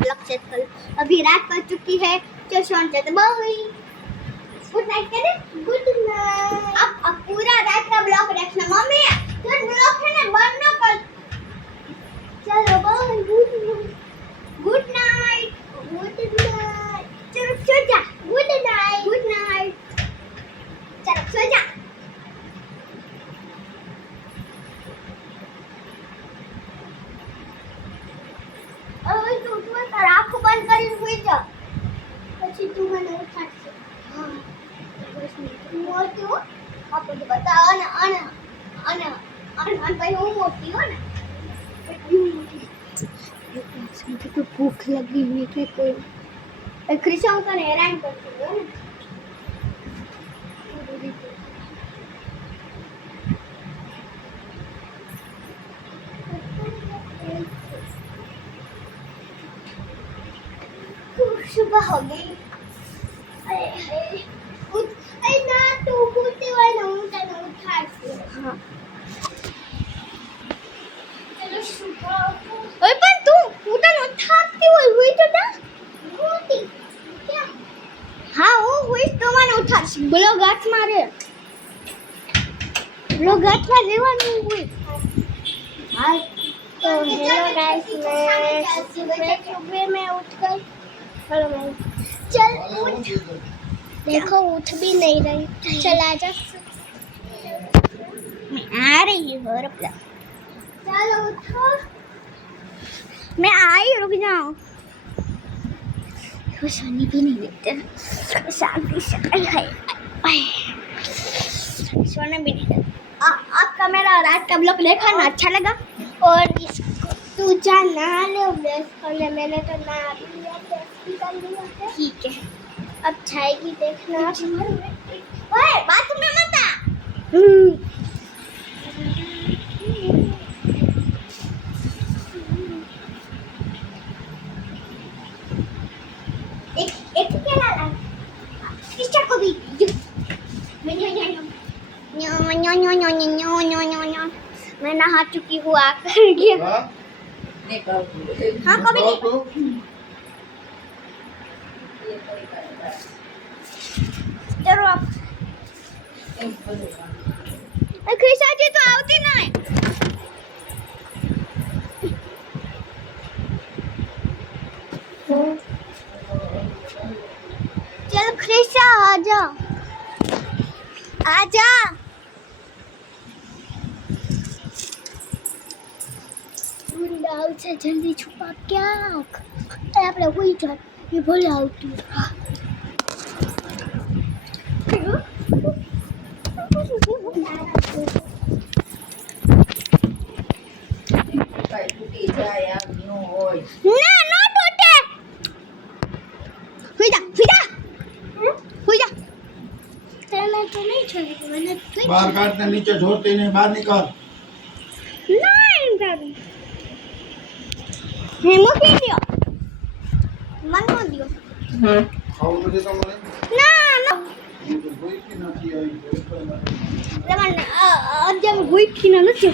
Blog set कर। अभी रात पड़ चुकी है, चल सोने जाते। बाय, गुड नाइट करें। Good night. अब पूरा रात का ब्लॉग देखना। मम्मी तो ब्लॉग है ना बंद ना कर। चलो bye, good night. Good night. चलो सो जा। Good night. Good night. चलो सो जा। હવે તું તાર આંખો બંધ કરીને સુઈ જા, પછી તું મને ઉઠાડશે. હા બસ હું મોટી હો, આપણે બતાવો ને અને અને અને પછી હું મોટી હો ને, હું મોટી. मुझे तो भूख लगी हुई है कोई कृष्ण का हैरान करती है ना. सुबह हो गई. अरे ना तू बोलते वाला ना उठा ना उठा. हाँ चलो सुबह. ओए पर तू उठा ना उठाती हुई तो ना मोटी क्या. हाँ वो हुई तो मैंने उठा. बोलो गाठ मारे, बोलो गाठ मार देवानी हुई. हाँ तो हेलो गाइस, मैं सुबह में उठ गई. हेलो गाइस, चल उठ. देखो उठ भी नहीं रही. चल आजा. मैं आ रही हूँ. चलो उठो. मैं आई. रुक जाओ. वो सोने भी नहीं देते. शांति से सोने भी नहीं देते. आपका मेरा रात का ब्लॉग देखा ना, अच्छा लगा. और इसको तू जा नहा ले, ब्रश कर ले. मैंने तो नहा भी लिया, ब्रश भी कर लिया है. ठीक है, अब छाएगी देखना. ओए बात में मत आ. एक क्या लाला किसका को भी मैं नहा चुकी हूँ आकर के. हाँ कभी नहीं. चलो आप कृष्णा जी तो આવતી नहीं. चलो कृष्णा आजा आजा. આવશે જલ્દી છુપા. ક્યાંક આપણે હોઈ જાય એ ભલે આવતું. ના ના ટોટે. હોઈ જા હોઈ જા હોઈ જા. તને તો નહીં છોડી મને. बाहर काटने नीचे छोड़ते नहीं, बाहर निकाल. નહીં દાદી હે મૂકી દો. મન નો દો. खाओ मुझे तो बोले ના ના तो कोई की ना किया. તમને અજમ હોઈ ખીના નથી.